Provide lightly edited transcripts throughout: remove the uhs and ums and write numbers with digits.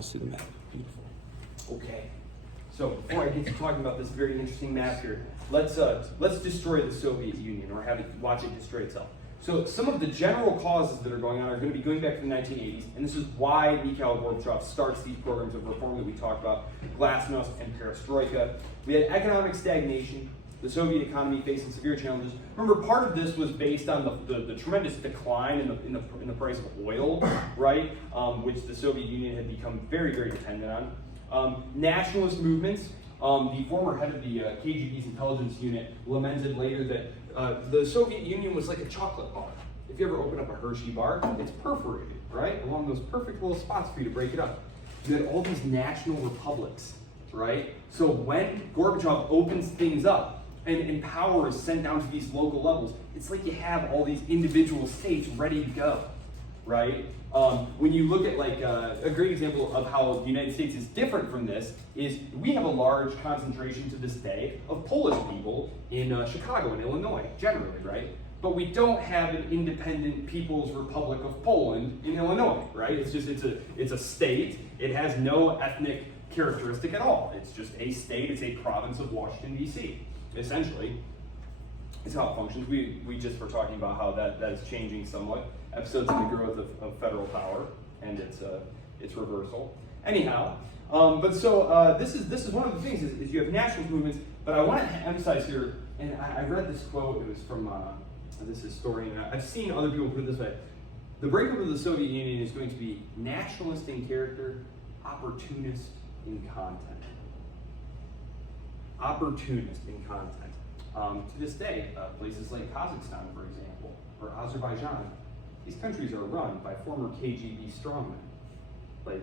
I'll see the map. Beautiful. Okay. So before I get to talking about this very interesting map here, let's destroy the Soviet Union, or watch it destroy itself. So some of the general causes that are going on are going to be going back to the 1980s, and this is why Mikhail Gorbachev starts these programs of reform that we talked about, Glasnost and Perestroika. We had economic stagnation, the Soviet economy facing severe challenges. Remember, part of this was based on the tremendous decline in the price of oil, right, which the Soviet Union had become very, very dependent on. Nationalist movements. The former head of the KGB's intelligence unit lamented later that the Soviet Union was like a chocolate bar. If you ever open up a Hershey bar, it's perforated, right? Along those perfect little spots for you to break it up. You had all these national republics, right? So when Gorbachev opens things up and power is sent down to these local levels, it's like you have all these individual states ready to go, right? When you look at a great example of how the United States is different from this is we have a large concentration to this day of Polish people in Chicago and Illinois, generally, right? But we don't have an independent People's Republic of Poland in Illinois, right? It's just, it's a state. It has no ethnic characteristic at all. It's just a state. It's a province of Washington, D.C., essentially. It's how it functions. We just were talking about how that is changing somewhat. Episodes on the growth of federal power and its reversal. Anyhow, this is one of the things is you have nationalist movements. But I want to emphasize here, and I read this quote. It was from this historian. I've seen other people put it this way: the breakup of the Soviet Union is going to be nationalist in character, opportunist in content. Opportunist in content. To this day, places like Kazakhstan, for example, or Azerbaijan, these countries are run by former KGB strongmen. Like,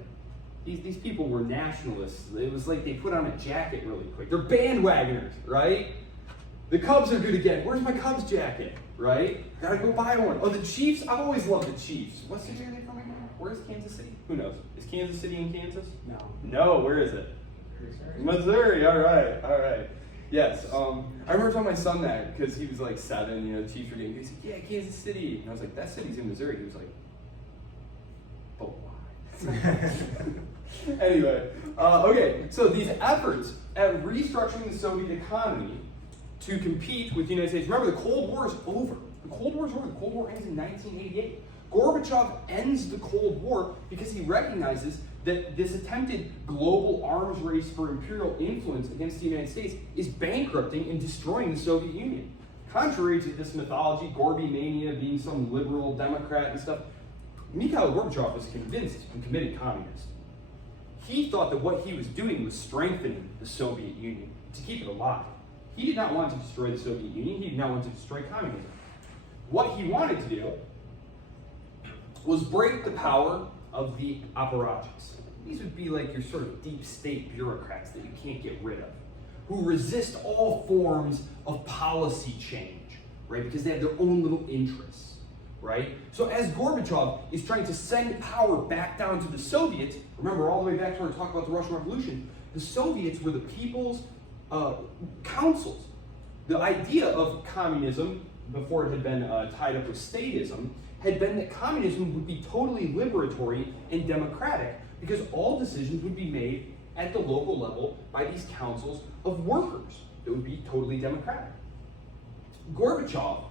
these people were nationalists. It was like they put on a jacket really quick. They're bandwagoners, right? The Cubs are good again. Where's my Cubs jacket, right? Gotta go buy one. Oh, the Chiefs? I've always loved the Chiefs. What's the team from again? Where's Kansas City? Who knows? Is Kansas City in Kansas? No. No, where is it? Missouri, all right. Yes, I remember telling my son that because he was like 7, the Chiefs were getting, he said, yeah, Kansas City. And I was like, that city's in Missouri. He was like, but why? Anyway, okay, so these efforts at restructuring the Soviet economy to compete with the United States. Remember, the Cold War is over. The Cold War is over. The Cold War ends in 1988. Gorbachev ends the Cold War because he recognizes that this attempted global arms race for imperial influence against the United States is bankrupting and destroying the Soviet Union. Contrary to this mythology, Gorby mania being some liberal Democrat and stuff, Mikhail Gorbachev was convinced and committed communist. He thought that what he was doing was strengthening the Soviet Union to keep it alive. He did not want to destroy the Soviet Union. He did not want to destroy communism. What he wanted to do was break the power of the apparatchiks. These would be like your sort of deep state bureaucrats that you can't get rid of, who resist all forms of policy change, right? Because they have their own little interests, right? So as Gorbachev is trying to send power back down to the Soviets, remember all the way back to when we talk about the Russian Revolution, the Soviets were the people's councils. The idea of communism, before it had been tied up with statism, had been that communism would be totally liberatory and democratic because all decisions would be made at the local level by these councils of workers that would be totally democratic. Gorbachev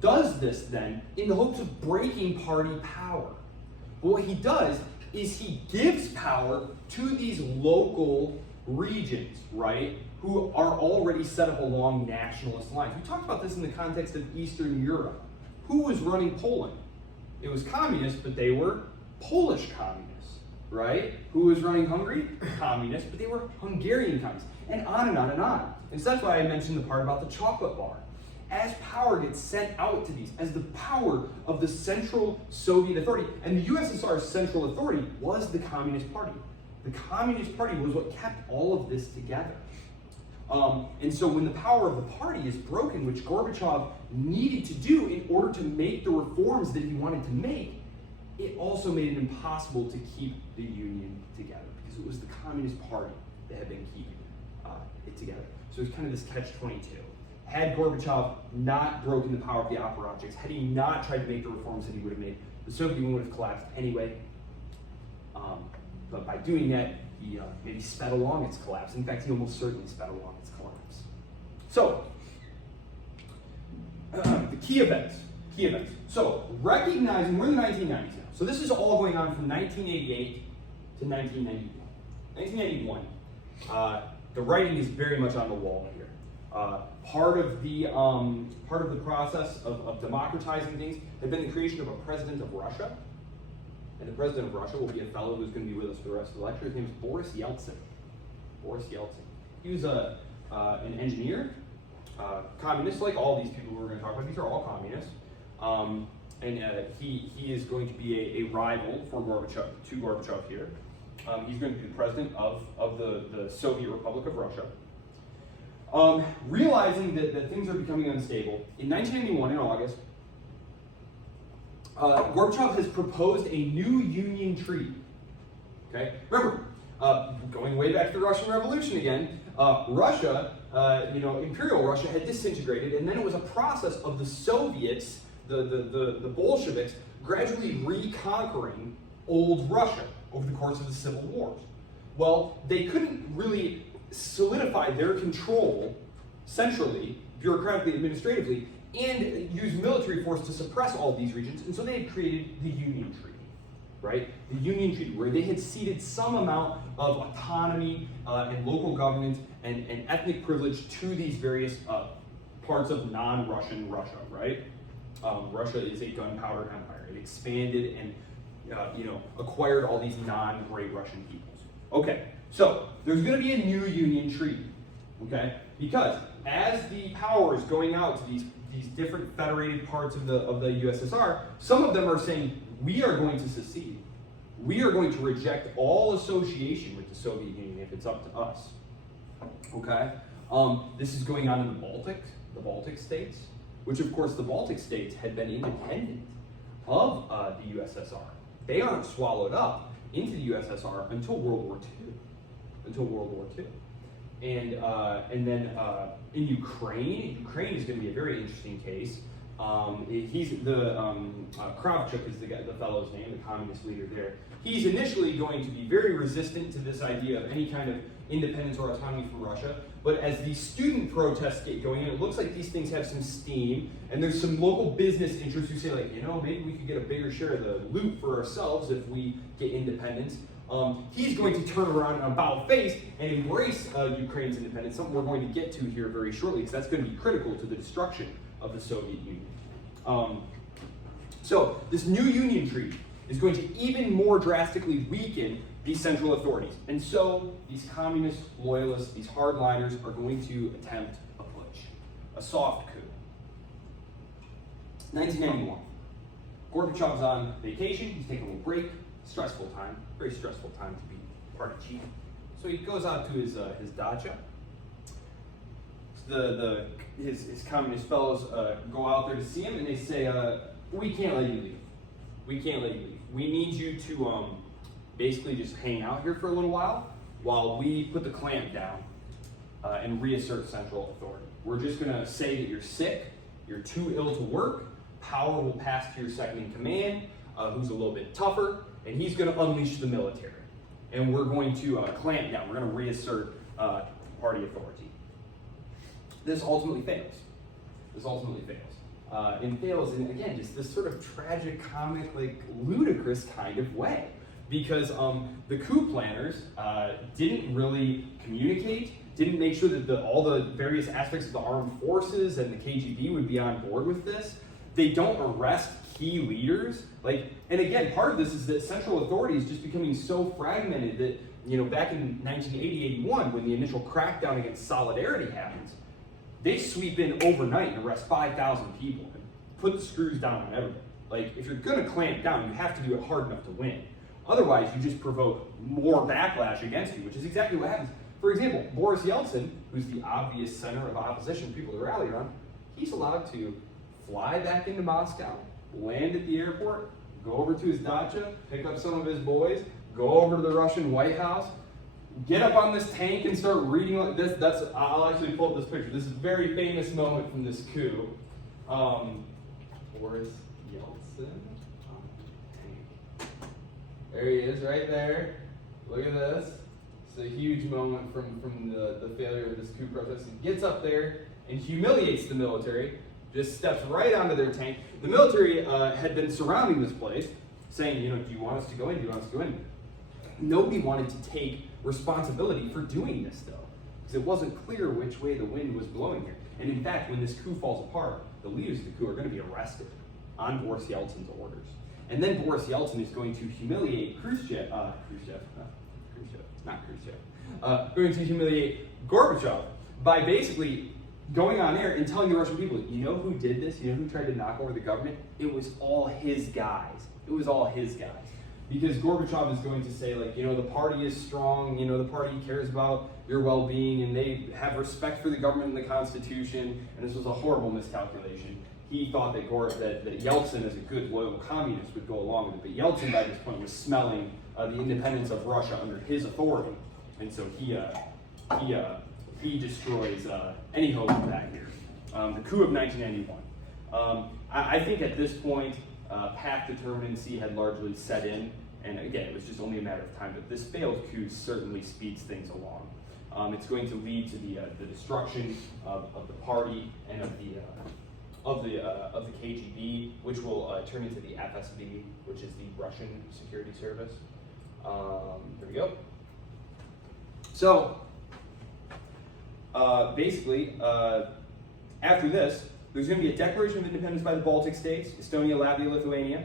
does this then in the hopes of breaking party power. But what he does is he gives power to these local regions, right, who are already set up along nationalist lines. We talked about this in the context of Eastern Europe. Who was running Poland? It was communist, but they were Polish communists, right? Who was running Hungary? Communist, but they were Hungarian communists, and on and on and on. And so that's why I mentioned the part about the chocolate bar. As power gets sent out to these, as the power of the Central Soviet Authority, and the USSR's central authority was the Communist Party. The Communist Party was what kept all of this together. And so when the power of the party is broken, which Gorbachev needed to do in order to make the reforms that he wanted to make, it also made it impossible to keep the Union together because it was the Communist Party that had been keeping it together. So it's kind of this catch-22. Had Gorbachev not broken the power of the apparatchiks, had he not tried to make the reforms that he would have made, the Soviet Union would have collapsed anyway. But by doing that, he maybe sped along its collapse. In fact, he almost certainly sped along its collapse. So, the key events. So, recognizing, we're in the 1990s now. So this is all going on from 1988 to 1991. 1991, the writing is very much on the wall here. Part of the process of democratizing things had been the creation of a president of Russia. And the president of Russia will be a fellow who's going to be with us for the rest of the lecture. His name is Boris Yeltsin. Boris Yeltsin. He was an engineer, communist, like all these people we're going to talk about. These are all communists. He is going to be a rival for Gorbachev, to Gorbachev here. He's going to be the president of the Soviet Republic of Russia. Realizing that things are becoming unstable, in 1991, in August, Gorbachev has proposed a new union treaty. Okay, remember, going way back to the Russian Revolution again, Russia, Imperial Russia had disintegrated, and then it was a process of the Soviets, the Bolsheviks, gradually reconquering old Russia over the course of the civil wars. Well, they couldn't really solidify their control centrally, bureaucratically, administratively, and use military force to suppress all of these regions, and so they had created the Union Treaty, right? The Union Treaty, where they had ceded some amount of autonomy and local governance and ethnic privilege to these various parts of non-Russian Russia, right? Russia is a gunpowder empire. It expanded and acquired all these non-great Russian peoples. Okay, so there's going to be a new Union Treaty, okay? Because as the power is going out to these different federated parts of the USSR, some of them are saying, we are going to secede. We are going to reject all association with the Soviet Union if it's up to us. Okay? This is going on in the Baltic states, which of course the Baltic states had been independent of the USSR. They aren't swallowed up into the USSR until World War II. And then in Ukraine is going to be a very interesting case. He's Kravchuk is the fellow's name, the communist leader there. He's initially going to be very resistant to this idea of any kind of independence or autonomy from Russia. But as these student protests get going, and it looks like these things have some steam, and there's some local business interests who say, like, maybe we could get a bigger share of the loot for ourselves if we get independence. He's going to turn around and about face and embrace Ukraine's independence, something we're going to get to here very shortly, because that's going to be critical to the destruction of the Soviet Union. So this new Union Treaty is going to even more drastically weaken these central authorities. And so these communist loyalists, these hardliners, are going to attempt a putsch, a soft coup. 1991. Gorbachev's on vacation, he's taking a little break. Stressful time, very stressful time to be party chief. So he goes out to his dacha. His communist fellows go out there to see him, and they say, we can't let you leave. We can't let you leave. We need you to basically just hang out here for a little while we put the clamp down and reassert central authority. We're just going to say that you're sick, you're too ill to work, power will pass to your second in command, who's a little bit tougher, and he's going to unleash the military. And we're going to clamp down. We're going to reassert party authority. This ultimately fails. And fails in, again, just this sort of tragic, comic, ludicrous kind of way. Because the coup planners didn't really communicate, didn't make sure that all the various aspects of the armed forces and the KGB would be on board with this. They don't arrest key leaders. And again, part of this is that central authority is just becoming so fragmented that, back in 1980-81, when the initial crackdown against Solidarity happens, they sweep in overnight and arrest 5,000 people and put the screws down on everybody. If you're going to clamp down, you have to do it hard enough to win. Otherwise, you just provoke more backlash against you, which is exactly what happens. For example, Boris Yeltsin, who's the obvious center of opposition people to rally around, he's allowed to fly back into Moscow, land at the airport, go over to his dacha, pick up some of his boys, go over to the Russian White House, get up on this tank and start reading like this. I'll actually pull up this picture. This is a very famous moment from this coup. Boris Yeltsin on the tank. There he is, right there. Look at this. It's a huge moment from the failure of this coup protest. He gets up there and humiliates the military, just steps right onto their tank. The military had been surrounding this place, saying, do you want us to go in? Do you want us to go in? Nobody wanted to take responsibility for doing this, though, because it wasn't clear which way the wind was blowing here. And in fact, when this coup falls apart, the leaders of the coup are going to be arrested on Boris Yeltsin's orders. And then Boris Yeltsin is going to humiliate going to humiliate Gorbachev by basically going on air and telling the Russian people, you know who did this? You know who tried to knock over the government? It was all his guys. It was all his guys. Because Gorbachev is going to say, the party is strong, the party cares about your well-being, and they have respect for the government and the Constitution, and this was a horrible miscalculation. He thought that Yeltsin, as a good, loyal communist, would go along with it, but Yeltsin, by this point, was smelling the independence of Russia under his authority, and so he destroys any hope of that here. The coup of 1991. I think at this point, path determinacy had largely set in, and again, it was just only a matter of time, but this failed coup certainly speeds things along. It's going to lead to the destruction of the party and of the KGB, which will turn into the FSB, which is the Russian Security Service. There we go. So, basically, after this, there's going to be a declaration of independence by the Baltic states, Estonia, Latvia, Lithuania.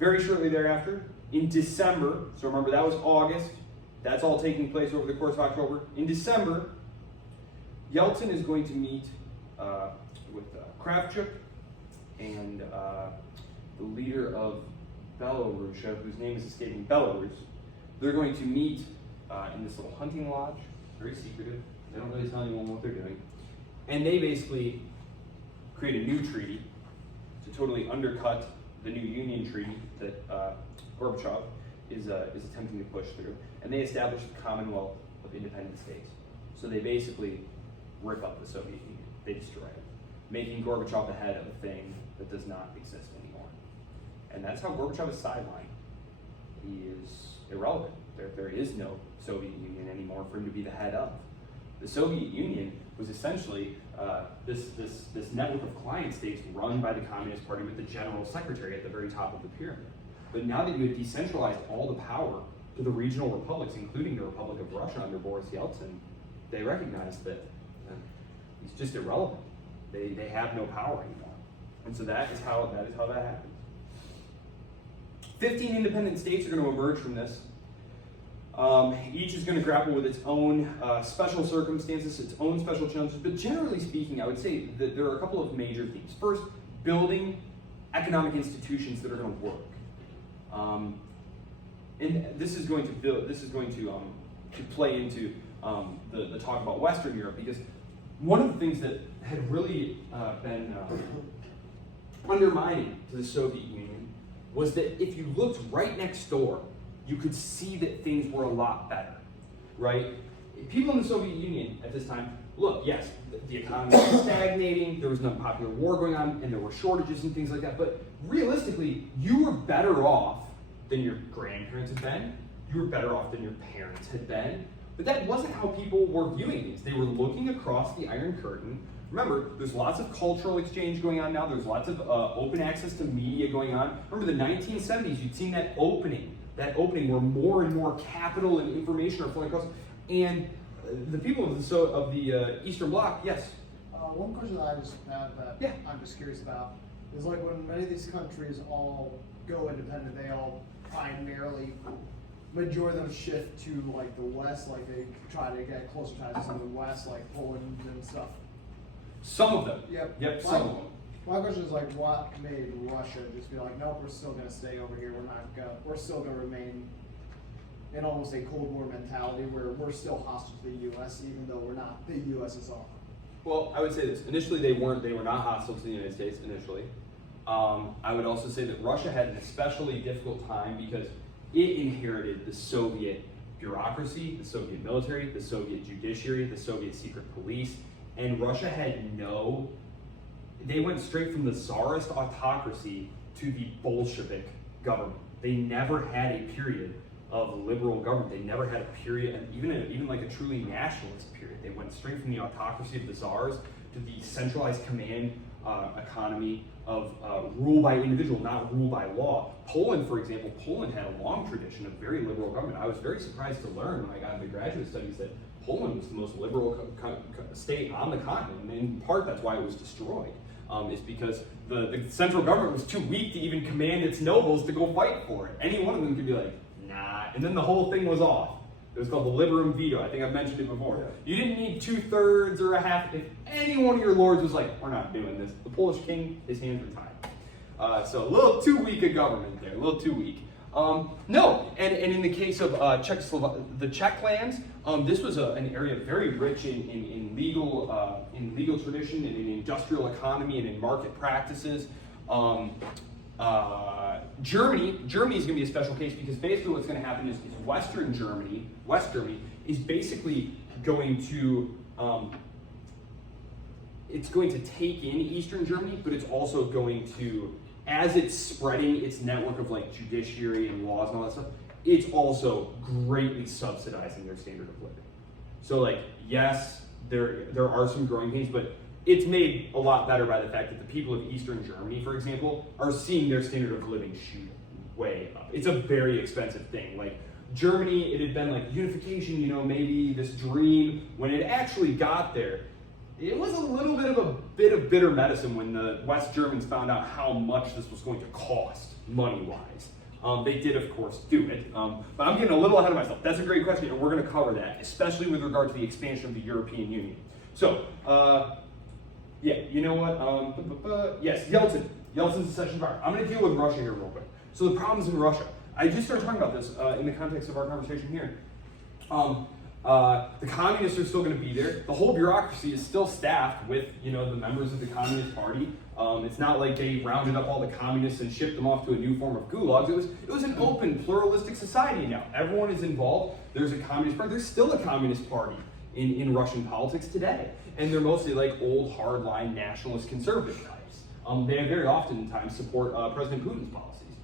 Very shortly thereafter, in December, so remember that was August, that's all taking place over the course of October. In December, Yeltsin is going to meet with Kravchuk and the leader of Belarus, whose name is escaping Belarus. They're going to meet in this little hunting lodge, very secretive. They don't really tell anyone what they're doing. And they basically create a new treaty to totally undercut the new Union Treaty that Gorbachev is attempting to push through. And they establish the Commonwealth of Independent States. So they basically rip up the Soviet Union. They destroy it, making Gorbachev the head of a thing that does not exist anymore. And that's how Gorbachev is sidelined. He is irrelevant. There is no Soviet Union anymore for him to be the head of. The Soviet Union was essentially this network of client states run by the Communist Party with the general secretary at the very top of the pyramid. But now that you have decentralized all the power to the regional republics, including the Republic of Russia under Boris Yeltsin, they recognize that he's just irrelevant. They have no power anymore. And so that is how that happens. 15 independent states are going to emerge from this. Each is going to grapple with its own special circumstances, its own special challenges, but generally speaking, I would say that there are a couple of major themes. First, building economic institutions that are going to work. And this is going to play into the talk about Western Europe, because one of the things that had really been undermining to the Soviet Union was that if you looked right next door, you could see that things were a lot better, right? People in the Soviet Union at this time, look, yes, the economy was stagnating, there was an unpopular war going on, and there were shortages and things like that, but realistically, you were better off than your grandparents had been, you were better off than your parents had been, but that wasn't how people were viewing things. They were looking across the Iron Curtain. Remember, there's lots of cultural exchange going on now, there's lots of open access to media going on. Remember the 1970s, you'd seen that opening where more and more capital and information are flowing across. And the people of the Eastern Bloc, yes? One question that I just have that I'm just curious about is like when many of these countries all go independent, they all primarily, majority of them shift to like the West, like they try to get closer ties to some of the West, like Poland and stuff. Some of them. Yep. Some of them. My question is like, what made Russia just be like, nope, we're still going to stay over here. We're still going to remain in almost a Cold War mentality where we're still hostile to the U.S. even though we're not the USSR. Well, I would say this. Initially, they were not hostile to the United States initially. I would also say that Russia had an especially difficult time because it inherited the Soviet bureaucracy, the Soviet military, the Soviet judiciary, the Soviet secret police, and Russia had they went straight from the Tsarist autocracy to the Bolshevik government. they never had a period of liberal government. They never had a period, even like a truly nationalist period. They went straight from the autocracy of the czars to the centralized command economy of rule by individual, not rule by law. Poland, for example, Poland had a long tradition of very liberal government. I was very surprised to learn when I got into graduate studies that Poland was the most liberal state on the continent, and in part that's why it was destroyed. Is because the central government was too weak to even command its nobles to go fight for it. Any one of them could be like, nah, and then the whole thing was off. It was called the liberum veto. I think I've mentioned it before. You didn't need 2/3 or a half. If any one of your lords was like, we're not doing this, the Polish king, his hands were tied. So a little too weak a government there, a little too weak. No, and in the case of the Czech lands, this was an area very rich in legal tradition and in industrial economy and in market practices. Germany is going to be a special case because basically what's going to happen is West Germany is basically going to it's going to take in Eastern Germany, but it's also going to, as it's spreading its network of like judiciary and laws and all that stuff, it's also greatly subsidizing their standard of living. So like, yes, there are some growing pains, but it's made a lot better by the fact that the people of Eastern Germany, for example, are seeing their standard of living shoot way up. It's a very expensive thing. Like Germany, it had been like unification, maybe this dream. When it actually got there, it was a little bit of bitter medicine when the West Germans found out how much this was going to cost money-wise. They did, of course, do it. But I'm getting a little ahead of myself. That's a great question, and we're going to cover that, especially with regard to the expansion of the European Union. So, yeah, you know what? Yes, Yeltsin. Yeltsin's secession power. I'm going to deal with Russia here real quick. So the problems in Russia. I just started talking about this in the context of our conversation here. The communists are still going to be there. The whole bureaucracy is still staffed with, the members of the Communist Party. It's not like they rounded up all the communists and shipped them off to a new form of gulags. It was an open, pluralistic society now. Everyone is involved. There's a communist party. There's still a communist party in Russian politics today. And they're mostly like old, hardline, nationalist, conservative types. They very oftentimes support President Putin's policies.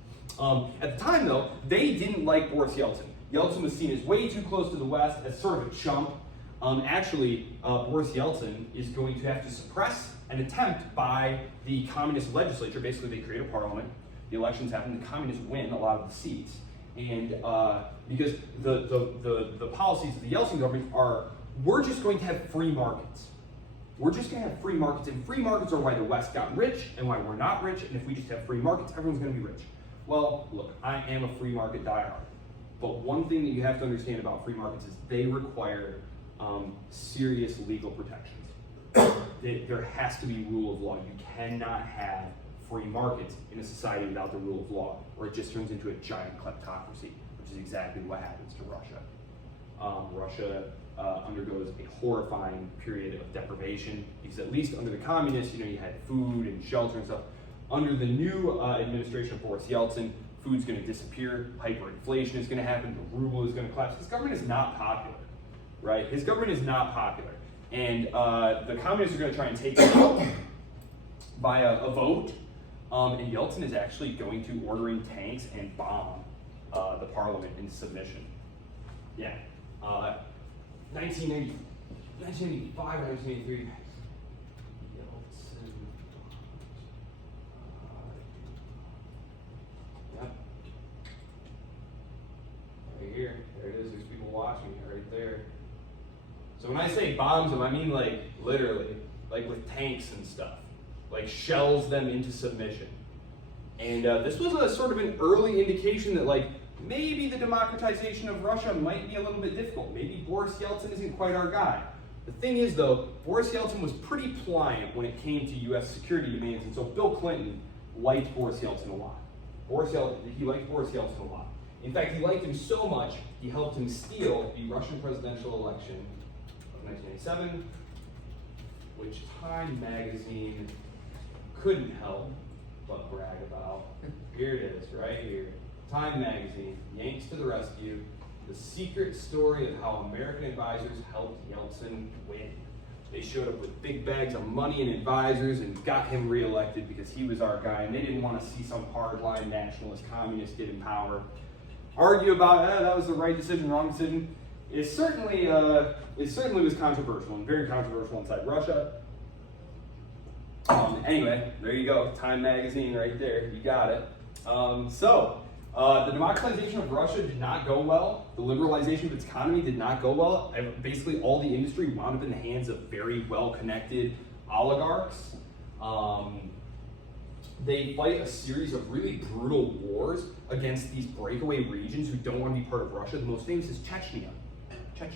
At the time, though, they didn't like Boris Yeltsin. Yeltsin was seen as way too close to the West, as sort of a chump. Boris Yeltsin is going to have to suppress an attempt by the communist legislature. Basically, they create a parliament. The elections happen. The communists win a lot of the seats, and because the policies of the Yeltsin government are, we're just going to have free markets. We're just going to have free markets, and free markets are why the West got rich and why we're not rich. And if we just have free markets, everyone's going to be rich. Well, look, I am a free market diehard. But one thing that you have to understand about free markets is they require serious legal protections. There has to be rule of law. You cannot have free markets in a society without the rule of law, or it just turns into a giant kleptocracy, which is exactly what happens to Russia. Russia undergoes a horrifying period of deprivation, because at least under the communists, you had food and shelter and stuff. Under the new administration of Boris Yeltsin, food's going to disappear, hyperinflation is going to happen, the ruble is going to collapse. His government is not popular, right? His government is not popular. And the communists are going to try and take it out by a vote. And Yeltsin is actually going to ordering tanks and bomb the parliament into submission. Yeah. 1985, 1983. Here, there it is, there's people watching it right there. So when I say bombs them, I mean like literally, like with tanks and stuff, like shells them into submission. And this was a sort of an early indication that like maybe the democratization of Russia might be a little bit difficult. Maybe Boris Yeltsin isn't quite our guy. The thing is though, Boris Yeltsin was pretty pliant when it came to US security demands, and so Bill Clinton liked Boris Yeltsin a lot. He liked Boris Yeltsin a lot. In fact, he liked him so much, he helped him steal the Russian presidential election of 1987, which Time magazine couldn't help but brag about. Here it is, right here. Time magazine, Yanks to the rescue, the secret story of how American advisors helped Yeltsin win. They showed up with big bags of money and advisors and got him reelected because he was our guy, and they didn't want to see some hardline nationalist communist get in power. Argue about that was the right decision, wrong decision. It certainly was controversial, and very controversial inside Russia. Anyway, there you go, Time magazine right there, you got it. The democratization of Russia did not go well. The liberalization of its economy did not go well. Basically, all the industry wound up in the hands of very well-connected oligarchs. They fight a series of really brutal wars against these breakaway regions who don't want to be part of Russia. The most famous is Chechnya. There's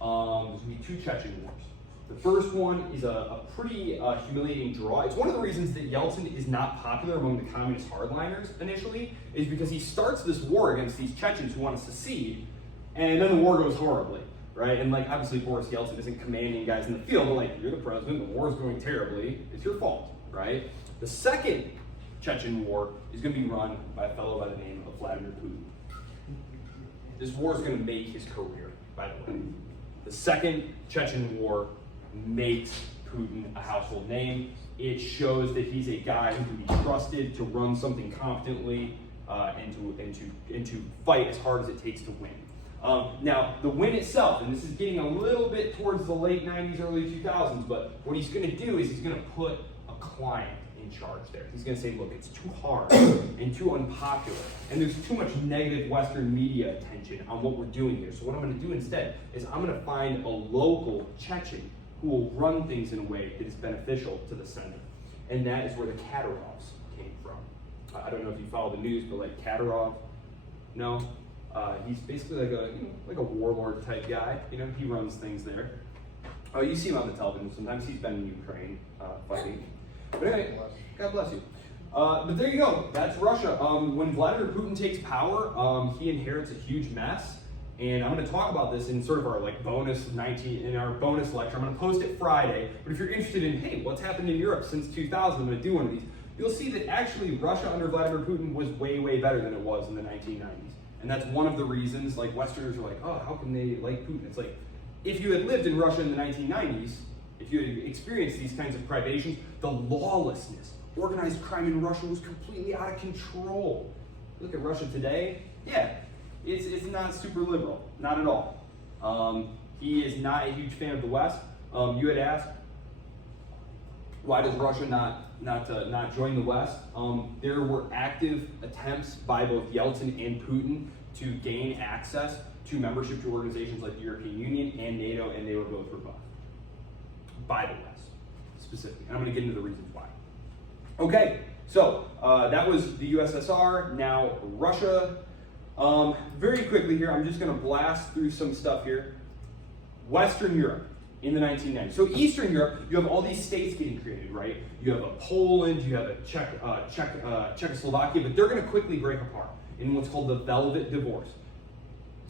going to be 2 Chechen wars. The first one is a pretty humiliating draw. It's one of the reasons that Yeltsin is not popular among the communist hardliners initially, is because he starts this war against these Chechens who want to secede, and then the war goes horribly, right? And like, obviously Boris Yeltsin isn't commanding guys in the field, but like, you're the president, the war is going terribly, it's your fault, right? The second Chechen war is going to be run by a fellow by the name of Vladimir Putin. This war is going to make his career, by the way. The second Chechen war makes Putin a household name. It shows that he's a guy who can be trusted to run something competently and to fight as hard as it takes to win. Now, the win itself, and this is getting a little bit towards the late 90s, early 2000s, but what he's going to do is he's going to put a client in charge there. He's going to say, look, it's too hard and too unpopular, and there's too much negative Western media attention on what we're doing here. So what I'm going to do instead is I'm going to find a local Chechen who will run things in a way that is beneficial to the center. And that is where the Kadyrovs came from. I don't know if you follow the news, but like Kadyrov, no? He's basically like a warlord type guy. You know, he runs things there. Oh, you see him on the television. Sometimes he's been in Ukraine fighting. But anyway, God bless you. But there you go. That's Russia. When Vladimir Putin takes power, he inherits a huge mess. And I'm going to talk about this in sort of our bonus lecture. I'm going to post it Friday. But if you're interested in, hey, what's happened in Europe since 2000, I'm going to do one of these. You'll see that actually Russia under Vladimir Putin was way, way better than it was in the 1990s. And that's one of the reasons, like, Westerners are like, oh, how can they like Putin? It's like, if you had lived in Russia in the 1990s, if you had experienced these kinds of privations, the lawlessness, organized crime in Russia was completely out of control. Look at Russia today, yeah. It's not super liberal, not at all. He is not a huge fan of the West. You had asked, why does Russia not join the West? There were active attempts by both Yeltsin and Putin to gain access to membership to organizations like the European Union and NATO, and they were both rebuffed by the West, specifically. And I'm going to get into the reasons why. Okay, so that was the USSR. Now Russia. Very quickly here, I'm just going to blast through some stuff here. Western Europe in the 1990s. So Eastern Europe, you have all these states getting created, right? You have a Poland, you have a Czechoslovakia, but they're going to quickly break apart in what's called the Velvet Divorce.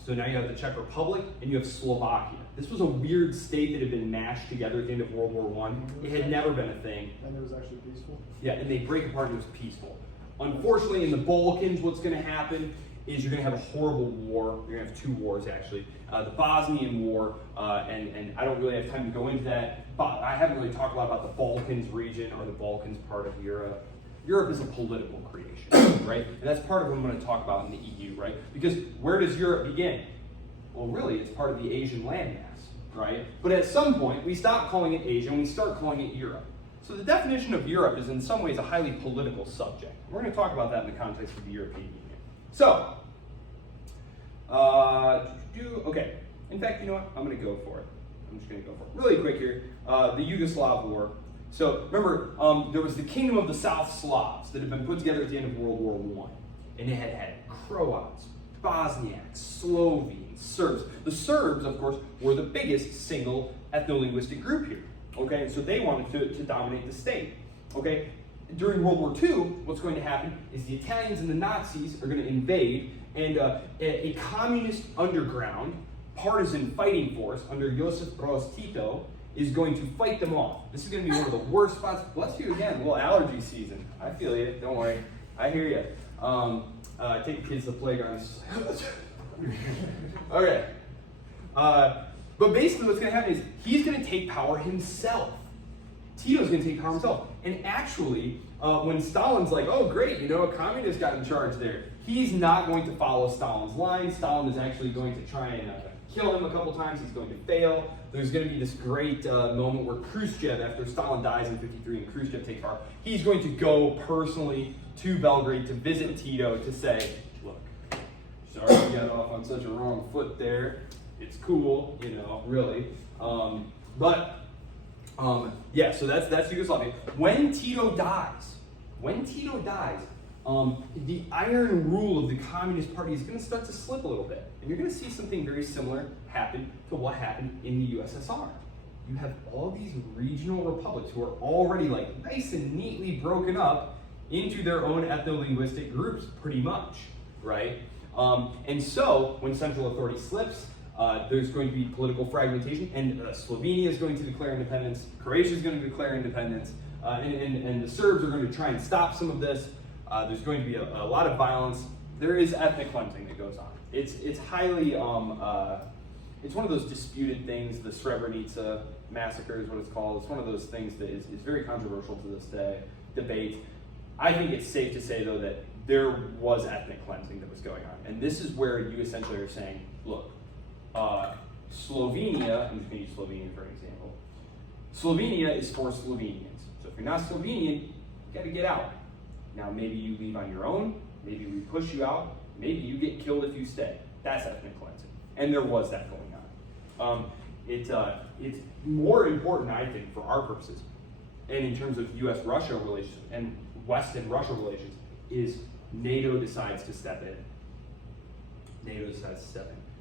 So now you have the Czech Republic and you have Slovakia. This was a weird state that had been mashed together at the end of World War I. It had never been a thing. And it was actually peaceful? Yeah, and they break apart and it was peaceful. Unfortunately, in the Balkans, what's going to happen is you're going to have a horrible war. You're going to have 2 wars, actually. The Bosnian War, and I don't really have time to go into that, but I haven't really talked a lot about the Balkans region or the Balkans part of Europe. Europe is a political creation, right? And that's part of what I'm going to talk about in the EU, right? Because where does Europe begin? Well, really, it's part of the Asian landmass, right? But at some point, we stop calling it Asia and we start calling it Europe. So the definition of Europe is in some ways a highly political subject. We're going to talk about that in the context of the European Union. So, okay. In fact, you know what? I'm going to go for it. I'm just going to go for it. Really quick here. The Yugoslav War. So, remember, there was the Kingdom of the South Slavs that had been put together at the end of World War I. And it had Croats, Bosniaks, Slovenes, Serbs. The Serbs, of course, were the biggest single ethno-linguistic group here. Okay, and so they wanted to dominate the state. Okay, during World War II, what's going to happen is the Italians and the Nazis are going to invade, and a communist underground partisan fighting force under Josip Broz Tito is going to fight them off. This is going to be one of the worst spots. Bless you again, a little allergy season. I feel you. Don't worry. I hear you. Take the kids to the playground. Okay. But But basically what's going to happen is he's going to take power himself. Tito's going to take power himself. And actually, when Stalin's like, oh great, a communist got in charge there, he's not going to follow Stalin's line. Stalin is actually going to try and kill him a couple times. He's going to fail. There's going to be this great moment where Khrushchev, after Stalin dies in 1953 and Khrushchev takes power, he's going to go personally to Belgrade to visit Tito to say, look, sorry to get off on such a wrong foot there. It's cool, really. Yeah, so that's Yugoslavia. When Tito dies, the iron rule of the Communist Party is going to start to slip a little bit. And you're going to see something very similar happen to what happened in the USSR. You have all these regional republics who are already nice and neatly broken up into their own ethno-linguistic groups, pretty much, right? And so when central authority slips, there's going to be political fragmentation, and Slovenia is going to declare independence, Croatia is going to declare independence, and the Serbs are going to try and stop some of this. There's going to be a lot of violence. There is ethnic cleansing that goes on. It's highly, it's one of those disputed things. The Srebrenica massacre is what it's called. It's one of those things that is very controversial to this day, debate. I think it's safe to say, though, that there was ethnic cleansing that was going on. And this is where you essentially are saying, look, Slovenia, I'm just going to use Slovenia for an example. Slovenia is for Slovenians. So if you're not Slovenian, you got to get out. Now, maybe you leave on your own, maybe we push you out, maybe you get killed if you stay. That's ethnic cleansing. And there was that going on. It's more important, I think, for our purposes, and in terms of U.S.-Russia relations and West and Russia relations, is NATO decides to step in.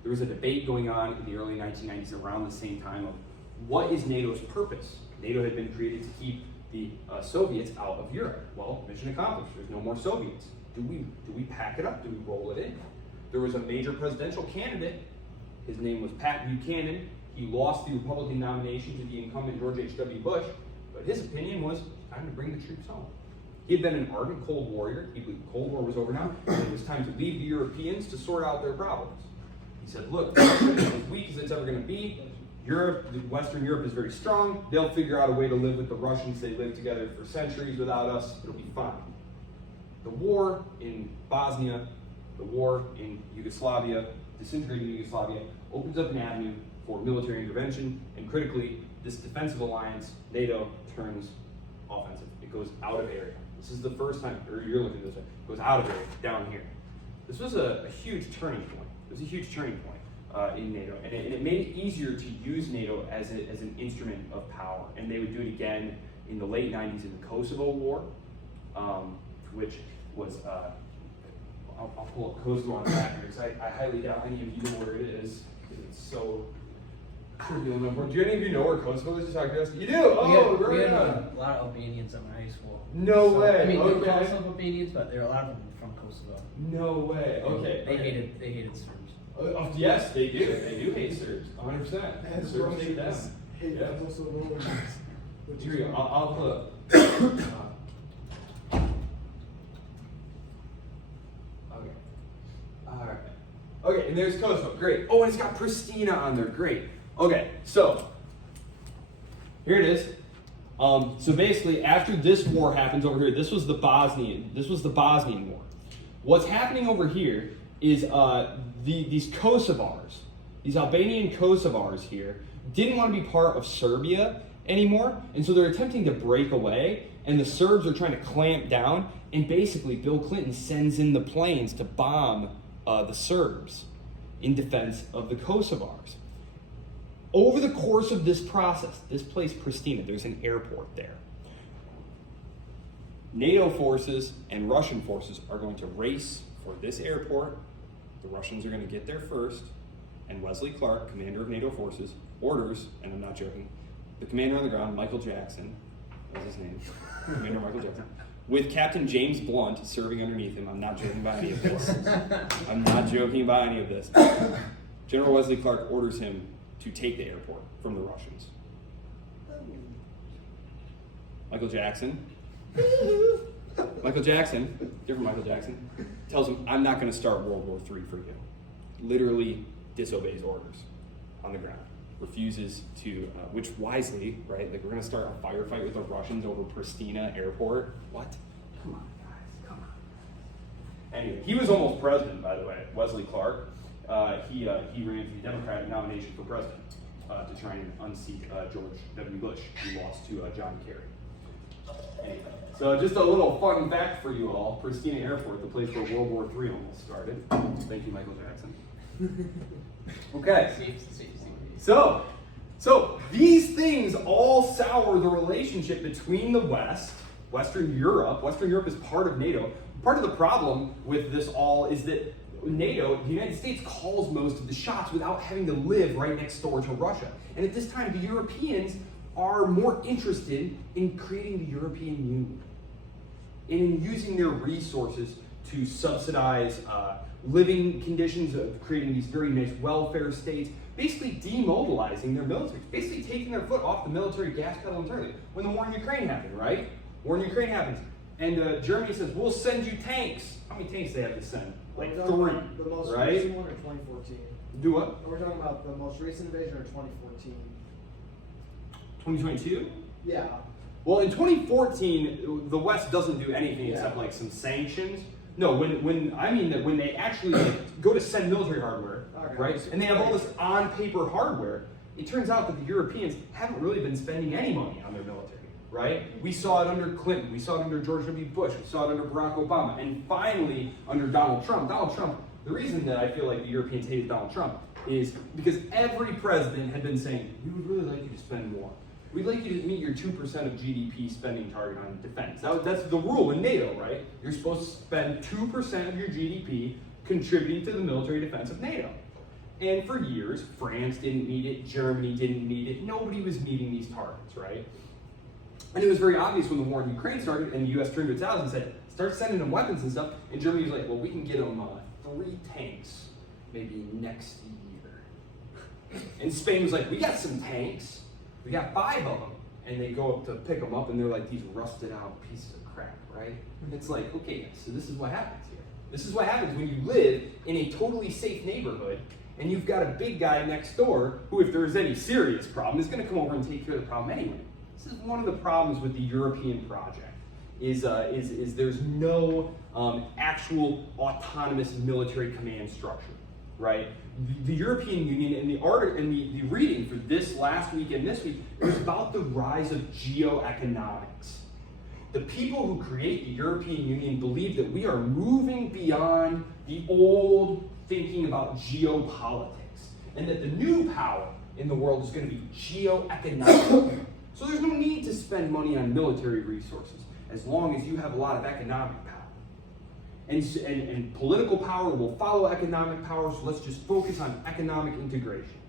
There was a debate going on in the early 1990s around the same time of what is NATO's purpose? NATO had been created to keep the Soviets out of Europe. Well, mission accomplished. There's no more Soviets. Do we pack it up? Do we roll it in? There was a major presidential candidate. His name was Pat Buchanan. He lost the Republican nomination to the incumbent George H.W. Bush, but his opinion was time to bring the troops home. He had been an ardent Cold Warrior. He believed the Cold War was over now, and it was time to leave the Europeans to sort out their problems. He said, look, Russia is as weak as it's ever going to be. Western Europe is very strong. They'll figure out a way to live with the Russians. They lived together for centuries without us. It'll be fine. The war in Bosnia, the war in Yugoslavia, disintegrating Yugoslavia, opens up an avenue for military intervention, and critically, this defensive alliance, NATO, turns offensive. It goes out of area. This is the first time, or you're looking at this way, it goes out of area, down here. This was a huge turning point. It was a huge turning point in NATO, and it made it easier to use NATO as an instrument of power. And they would do it again in the late 90s in the Kosovo War, which was, I'll pull up Kosovo on that because I highly doubt any of you know where it is, because it's so trivial and important. Do any of you know where Kosovo is? Just out of curiosity? You do? Oh, we had a lot of Albanians at my high school. No way. I mean, okay. there were also Albanians, but there are a lot of them from Kosovo. No way. Okay. They hated Serbs. Yes, they do. They do hate Serbs. 100%. And Serbs hate them. hate Yeah. Kosovo. Here we go. I'll pull up. Okay. All right. Okay, and there's Kosovo. Great. Oh, and it's got Pristina on there. Great. Okay, so here it is. So basically, after this war happens over here, this was the Bosnian War. What's happening over here is these Kosovars, these Albanian Kosovars here, didn't want to be part of Serbia anymore, and so they're attempting to break away, and the Serbs are trying to clamp down, and basically Bill Clinton sends in the planes to bomb the Serbs in defense of the Kosovars. Over the course of this process, this place, Pristina, there's an airport there. NATO forces and Russian forces are going to race for this airport. The Russians are going to get there first, and Wesley Clark, commander of NATO forces, orders, and I'm not joking, the commander on the ground, Michael Jackson, that's his name, Commander Michael Jackson, with Captain James Blunt serving underneath him. I'm not joking about any of this. I'm not joking about any of this. General Wesley Clark orders him to take the airport from the Russians. Michael Jackson, different Michael Jackson, tells him, I'm not going to start World War III for you. Literally disobeys orders on the ground. refuses to, which wisely, right? Like we're gonna start a firefight with the Russians over Pristina Airport. What? Come on, guys, come on. Anyway, he was almost president, by the way, Wesley Clark. He ran for the Democratic nomination for president to try and unseat George W. Bush, who lost to John Kerry. Anyway, so just a little fun fact for you all. Pristina Airport, the place where World War III almost started. Thank you, Michael Jackson. Okay. So these things all sour the relationship between the West, Western Europe. Western Europe is part of NATO. Part of the problem with this all is that NATO, the United States, calls most of the shots without having to live right next door to Russia. And at this time, the Europeans are more interested in creating the European Union and in using their resources to subsidize living conditions, of creating these very nice welfare states, basically demobilizing their military, basically taking their foot off the military gas pedal entirely. When the war in Ukraine happened, right? War in Ukraine happens, and Germany says, we'll send you tanks. How many tanks they have to send? Like 3, the most right? recent one or 2014? Do what? Are we talking about the most recent invasion or 2014? 2022? Yeah. Well, in 2014, the West doesn't do anything Yeah. except like some sanctions. No, when I mean that when they actually go to send military hardware, Okay. right? And they have all this on-paper hardware. It turns out that the Europeans haven't really been spending any money on their military, right? We saw it under Clinton, we saw it under George W. Bush, we saw it under Barack Obama, and finally under Donald Trump. Donald Trump, the reason that I feel like the Europeans hated Donald Trump is because every president had been saying, we would really like you to spend more. We'd like you to meet your 2% of GDP spending target on defense. That's the rule in NATO, right? You're supposed to spend 2% of your GDP contributing to the military defense of NATO. And for years, France didn't meet it, Germany didn't meet it, nobody was meeting these targets, right? And it was very obvious when the war in Ukraine started and the US turned to its allies and said, start sending them weapons and stuff, and Germany was like, well, we can get them 3 tanks, maybe next year. And Spain was like, we got some tanks. We got 5 of them, and they go up to pick them up, and they're like these rusted out pieces of crap, right? And it's like, okay, so this is what happens here. This is what happens when you live in a totally safe neighborhood, and you've got a big guy next door who, if there's any serious problem, is going to come over and take care of the problem anyway. This is one of the problems with the European project, is there's no actual autonomous military command structure, right? The European Union and the reading for this last week and this week was about the rise of geoeconomics. The people who create the European Union believe that we are moving beyond the old thinking about geopolitics, and that the new power in the world is going to be geoeconomic. So there's no need to spend money on military resources as long as you have a lot of economic power. And political power will follow economic power, so let's just focus on economic integration.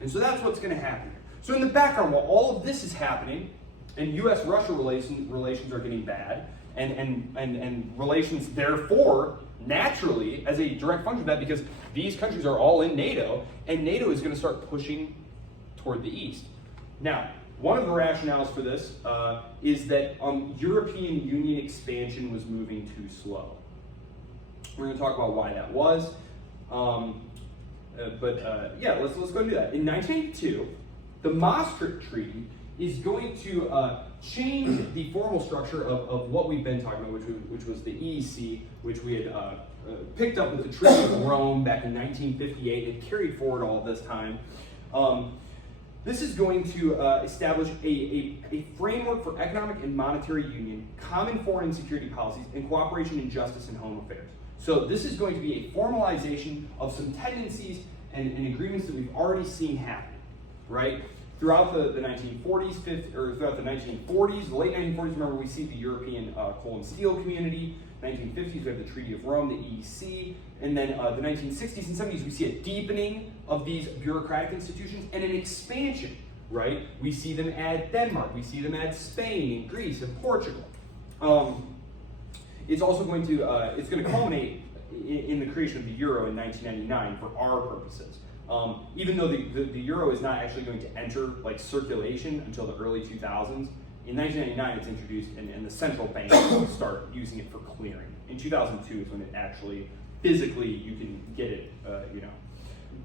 And so that's what's going to happen here. So in the background, while all of this is happening, and U.S.-Russia relations are getting bad, and relations, therefore, naturally, as a direct function of that, because these countries are all in NATO, and NATO is going to start pushing toward the east. Now, one of the rationales for this is that European Union expansion was moving too slow. We're going to talk about why that was. Yeah, let's go do that. In 1982, the Maastricht Treaty is going to change the formal structure of what we've been talking about, which was the EEC, which we had picked up with the Treaty of Rome back in 1958 and carried forward all this time. This is going to establish a framework for economic and monetary union, common foreign and security policies, and cooperation in justice and home affairs. So this is going to be a formalization of some tendencies and agreements that we've already seen happen, right? Throughout the 1940s, throughout the 1940s, the late 1940s, remember we see the European coal and steel community. 1950s, we have the Treaty of Rome, the EEC. And then the 1960s and 70s, we see a deepening of these bureaucratic institutions and an expansion, right? We see them add Denmark, we see them add Spain and Greece and Portugal. It's also going to culminate in the creation of the euro in 1999 for our purposes. Even though the euro is not actually going to enter like circulation until the early 2000s, in 1999 it's introduced and the central bank will start using it for clearing. In 2002 is when it actually, physically, you can get it,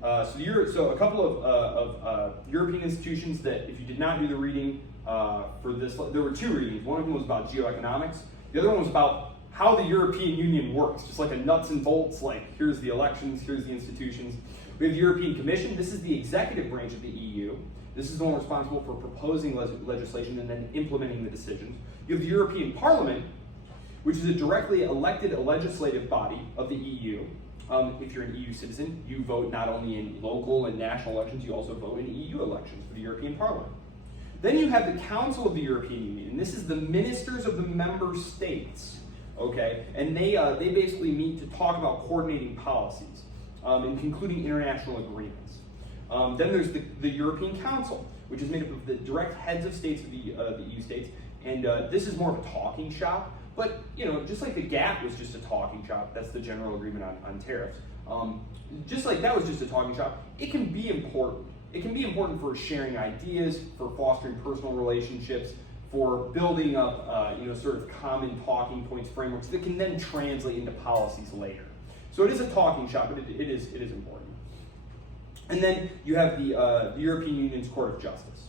So a couple of European institutions that, if you did not do the reading for this, there were 2 readings. One of them was about geoeconomics. The other one was about how the European Union works, just like a nuts and bolts, like here's the elections, here's the institutions. We have the European Commission. This is the executive branch of the EU. This is the one responsible for proposing legislation and then implementing the decisions. You have the European Parliament, which is a directly elected legislative body of the EU. If you're an EU citizen, you vote not only in local and national elections, you also vote in EU elections for the European Parliament. Then you have the Council of the European Union, and this is the ministers of the member states, okay? And they basically meet to talk about coordinating policies and concluding international agreements. Then there's the European Council, which is made up of the direct heads of states of the EU states, and this is more of a talking shop. But, just like the GATT was just a talking shop, that's the general agreement on tariffs, just like that was just a talking shop, it can be important. It can be important for sharing ideas, for fostering personal relationships, for building up, sort of common talking points, frameworks that can then translate into policies later. So it is a talking shop, but it is important. And then you have the European Union's Court of Justice.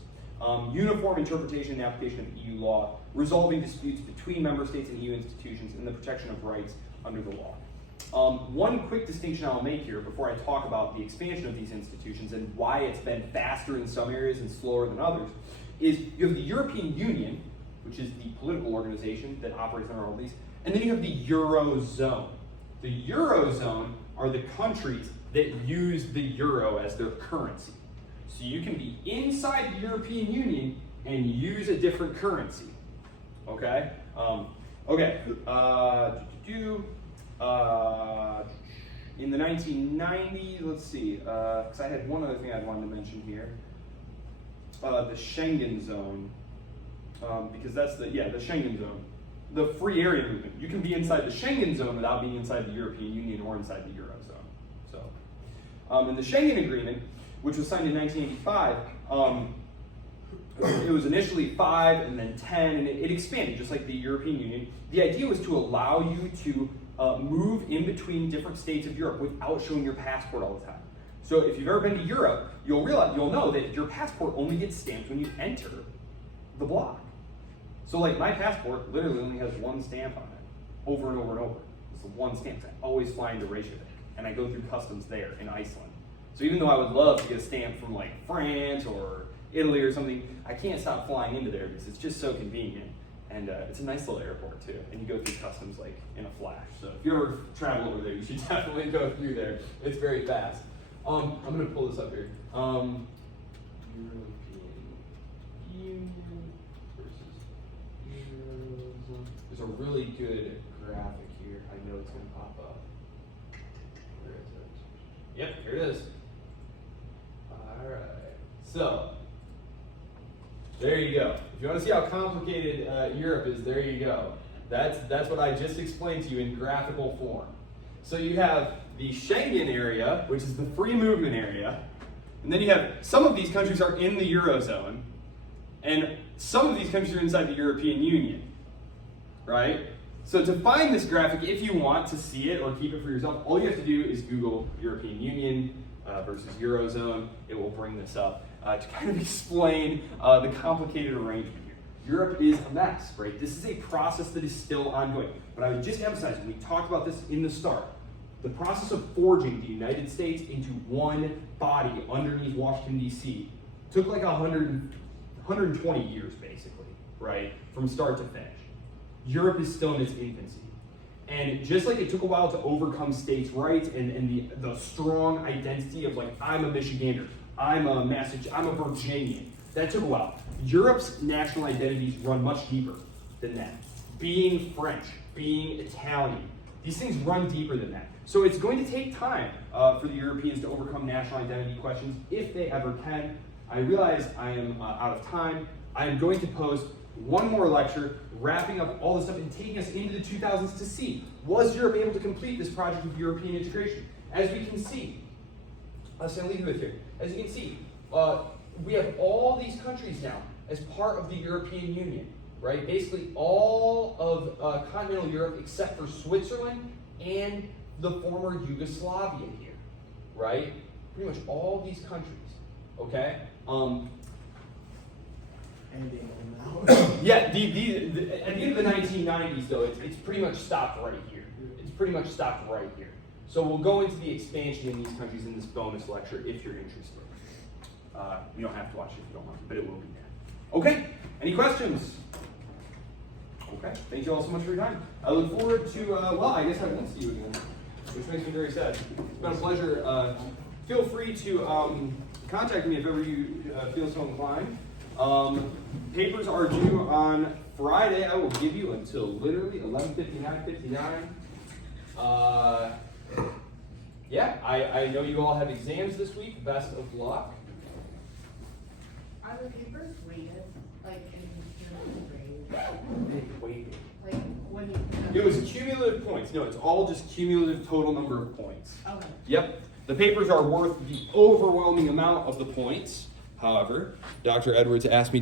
Uniform interpretation and application of EU law, resolving disputes between member states and EU institutions, and the protection of rights under the law. One quick distinction I'll make here before I talk about the expansion of these institutions and why it's been faster in some areas and slower than others, is you have the European Union, which is the political organization that operates under all these, and then you have the Eurozone. The Eurozone are the countries that use the euro as their currency. So you can be inside the European Union and use a different currency. Okay? In the 1990s, let's see, because I had one other thing I wanted to mention here. The Schengen zone, because that's the Schengen zone. The free area movement. You can be inside the Schengen zone without being inside the European Union or inside the Eurozone. So, and the Schengen Agreement, which was signed in 1985, it was initially 5 and then 10, and it expanded just like the European Union. The idea was to allow you to move in between different states of Europe without showing your passport all the time. So if you've ever been to Europe, you'll know that your passport only gets stamped when you enter the bloc. So like my passport literally only has one stamp on it, over and over and over. It's the one stamp. I always fly into Reykjavik, and I go through customs there in Iceland. So even though I would love to get a stamp from like France or Italy or something, I can't stop flying into there because it's just so convenient. And it's a nice little airport too, and you go through customs like in a flash. So if you ever travel over there, you should definitely go through there. It's very fast. I'm gonna pull this up here. European Union versus Eurozone. There's a really good graphic here. I know it's gonna pop up. Where is it? Yep, here it is. All right. So there you go. If you want to see how complicated Europe is, there you go. That's what I just explained to you in graphical form. So you have the Schengen area, which is the free movement area, and then you have some of these countries are in the Eurozone, and some of these countries are inside the European Union, right? So to find this graphic, if you want to see it or keep it for yourself, all you have to do is Google European Union versus Eurozone. It will bring this up to kind of explain the complicated arrangement here. Europe is a mess, right? This is a process that is still ongoing. But I would just emphasize, when we talked about this in the start, the process of forging the United States into one body underneath Washington, D.C. took like 120 years, basically, right? From start to finish. Europe is still in its infancy. And just like it took a while to overcome states' rights and the strong identity of like, I'm a Michigander, I'm a Virginian, that took a while. Europe's national identities run much deeper than that. Being French, being Italian, these things run deeper than that. So it's going to take time for the Europeans to overcome national identity questions, if they ever can. I realize I am out of time. I am going to post one more lecture, wrapping up all this stuff and taking us into the 2000s to see, was Europe able to complete this project of European integration? As we can see, I'll leave you with here. As you can see, we have all these countries now as part of the European Union, right? Basically all of continental Europe except for Switzerland and the former Yugoslavia here, right? pretty much all these countries. Okay. Ending now. Yeah. At the end of the 1990s, though, it's pretty much stopped right here. It's pretty much stopped right here. So we'll go into the expansion in these countries in this bonus lecture if you're interested. You don't have to watch it if you don't want to, but it will be there. Okay. Any questions? Okay. Thank you all so much for your time. I look forward to, well, I guess I won't see you again, which makes me very sad. It's been a pleasure. Feel free to contact me if ever you feel so inclined. Papers are due on Friday. I will give you until literally 11:59. Yeah, I know you all have exams this week. Best of luck. Are the papers weighted, like in grade? Wait. Like when you? It was cumulative points. No, it's all just cumulative total number of points. Okay. Yep. The papers are worth the overwhelming amount of the points. However, Dr. Edwards asked me